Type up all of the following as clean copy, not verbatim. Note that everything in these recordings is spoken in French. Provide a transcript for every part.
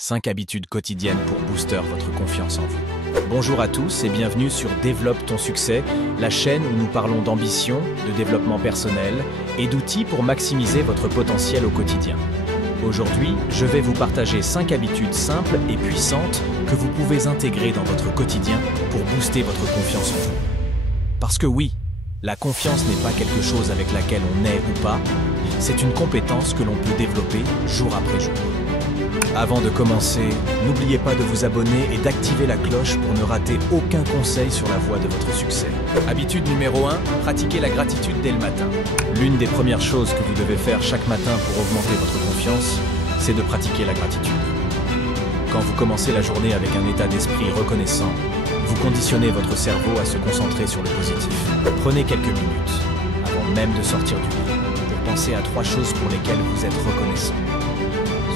5 habitudes quotidiennes pour booster votre confiance en vous. Bonjour à tous et bienvenue sur Développe ton succès, la chaîne où nous parlons d'ambition, de développement personnel et d'outils pour maximiser votre potentiel au quotidien. Aujourd'hui, je vais vous partager 5 habitudes simples et puissantes que vous pouvez intégrer dans votre quotidien pour booster votre confiance en vous. Parce que oui, la confiance n'est pas quelque chose avec laquelle on naît ou pas, c'est une compétence que l'on peut développer jour après jour. Avant de commencer, n'oubliez pas de vous abonner et d'activer la cloche pour ne rater aucun conseil sur la voie de votre succès. Habitude numéro 1, pratiquez la gratitude dès le matin. L'une des premières choses que vous devez faire chaque matin pour augmenter votre confiance, c'est de pratiquer la gratitude. Quand vous commencez la journée avec un état d'esprit reconnaissant, vous conditionnez votre cerveau à se concentrer sur le positif. Prenez quelques minutes, avant même de sortir du lit, pour penser à 3 choses pour lesquelles vous êtes reconnaissant.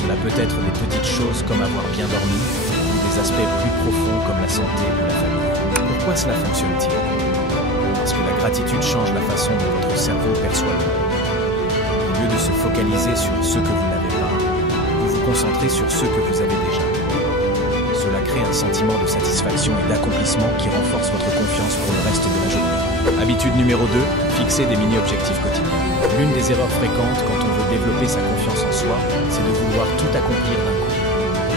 Cela peut être des petites choses comme avoir bien dormi, ou des aspects plus profonds comme la santé ou la famille. Pourquoi cela fonctionne-t-il? Parce que la gratitude change la façon dont votre cerveau perçoit le monde. Au lieu de se focaliser sur ce que vous n'avez pas, vous vous concentrez sur ce que vous avez déjà. Cela crée un sentiment de satisfaction et d'accomplissement qui renforce votre confiance pour le reste de la journée. Habitude numéro 2, fixer des mini-objectifs quotidiens. L'une des erreurs fréquentes quand on veut développer sa confiance en soi, c'est de vouloir tout accomplir d'un coup.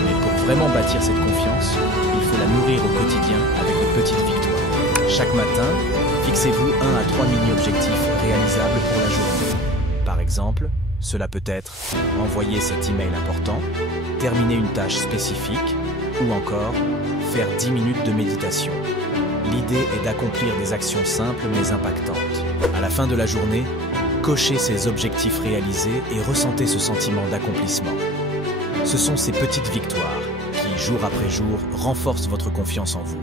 Mais pour vraiment bâtir cette confiance, il faut la nourrir au quotidien avec de petites victoires. Chaque matin, fixez-vous 1 à 3 mini-objectifs réalisables pour la journée. Par exemple, cela peut être envoyer cet email important, terminer une tâche spécifique, ou encore faire 10 minutes de méditation. L'idée est d'accomplir des actions simples mais impactantes. À la fin de la journée, cochez ces objectifs réalisés et ressentez ce sentiment d'accomplissement. Ce sont ces petites victoires qui, jour après jour, renforcent votre confiance en vous.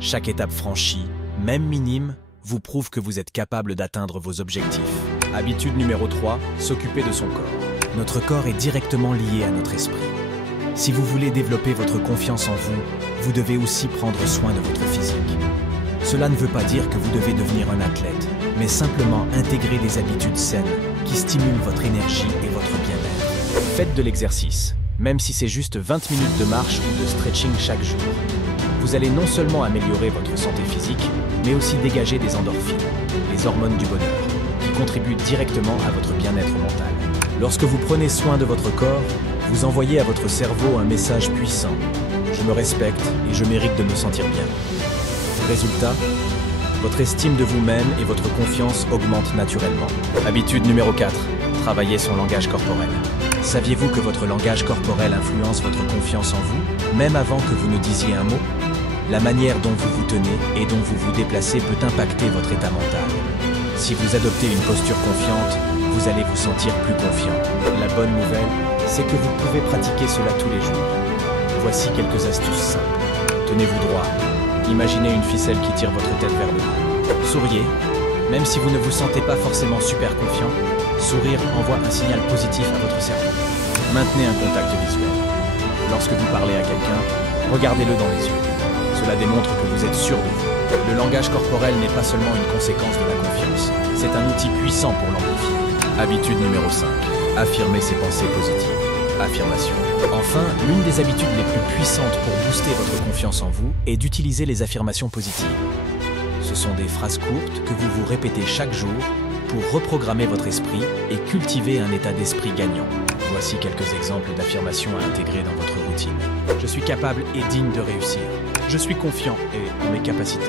Chaque étape franchie, même minime, vous prouve que vous êtes capable d'atteindre vos objectifs. Habitude numéro 3, s'occuper de son corps. Notre corps est directement lié à notre esprit. Si vous voulez développer votre confiance en vous, vous devez aussi prendre soin de votre physique. Cela ne veut pas dire que vous devez devenir un athlète, mais simplement intégrer des habitudes saines qui stimulent votre énergie et votre bien-être. Faites de l'exercice, même si c'est juste 20 minutes de marche ou de stretching chaque jour. Vous allez non seulement améliorer votre santé physique, mais aussi dégager des endorphines, les hormones du bonheur, qui contribuent directement à votre bien-être mental. Lorsque vous prenez soin de votre corps, vous envoyez à votre cerveau un message puissant. Je me respecte et je mérite de me sentir bien. Résultat, votre estime de vous-même et votre confiance augmentent naturellement. Habitude numéro 4, travaillez son langage corporel. Saviez-vous que votre langage corporel influence votre confiance en vous, même avant que vous ne disiez un mot? La manière dont vous vous tenez et dont vous vous déplacez peut impacter votre état mental. Si vous adoptez une posture confiante, vous allez vous sentir plus confiant. La bonne nouvelle, c'est que vous pouvez pratiquer cela tous les jours. Voici quelques astuces simples. Tenez-vous droit. Imaginez une ficelle qui tire votre tête vers le haut. Souriez. Même si vous ne vous sentez pas forcément super confiant, sourire envoie un signal positif à votre cerveau. Maintenez un contact visuel. Lorsque vous parlez à quelqu'un, regardez-le dans les yeux. Cela démontre que vous êtes sûr de vous. Le langage corporel n'est pas seulement une conséquence de la confiance, c'est un outil puissant pour l'amplifier. Habitude numéro 5. Affirmer ses pensées positives. Affirmation. Enfin, l'une des habitudes les plus puissantes pour booster votre confiance en vous est d'utiliser les affirmations positives. Ce sont des phrases courtes que vous vous répétez chaque jour pour reprogrammer votre esprit et cultiver un état d'esprit gagnant. Voici quelques exemples d'affirmations à intégrer dans votre routine. Je suis capable et digne de réussir. Je suis confiant en mes capacités.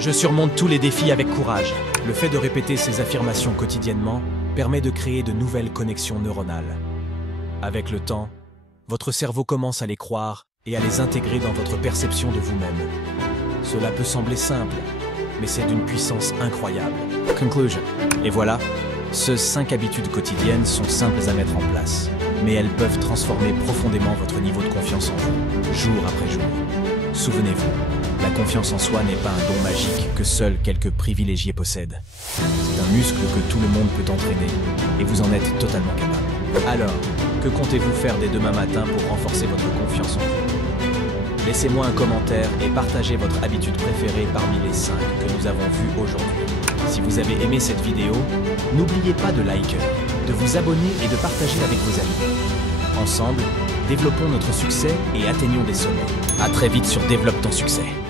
Je surmonte tous les défis avec courage. Le fait de répéter ces affirmations quotidiennement permet de créer de nouvelles connexions neuronales. Avec le temps, votre cerveau commence à les croire et à les intégrer dans votre perception de vous-même. Cela peut sembler simple, mais c'est d'une puissance incroyable. Conclusion. Et voilà, ces 5 habitudes quotidiennes sont simples à mettre en place, mais elles peuvent transformer profondément votre niveau de confiance en vous, jour après jour. Souvenez-vous, la confiance en soi n'est pas un don magique que seuls quelques privilégiés possèdent. C'est un muscle que tout le monde peut entraîner, et vous en êtes totalement capable. Alors, que comptez-vous faire dès demain matin pour renforcer votre confiance en vous? Laissez-moi un commentaire et partagez votre habitude préférée parmi les 5 que nous avons vues aujourd'hui. Si vous avez aimé cette vidéo, n'oubliez pas de liker, de vous abonner et de partager avec vos amis. Ensemble, Développons notre succès et atteignons des sommets. À très vite sur Développe ton succès.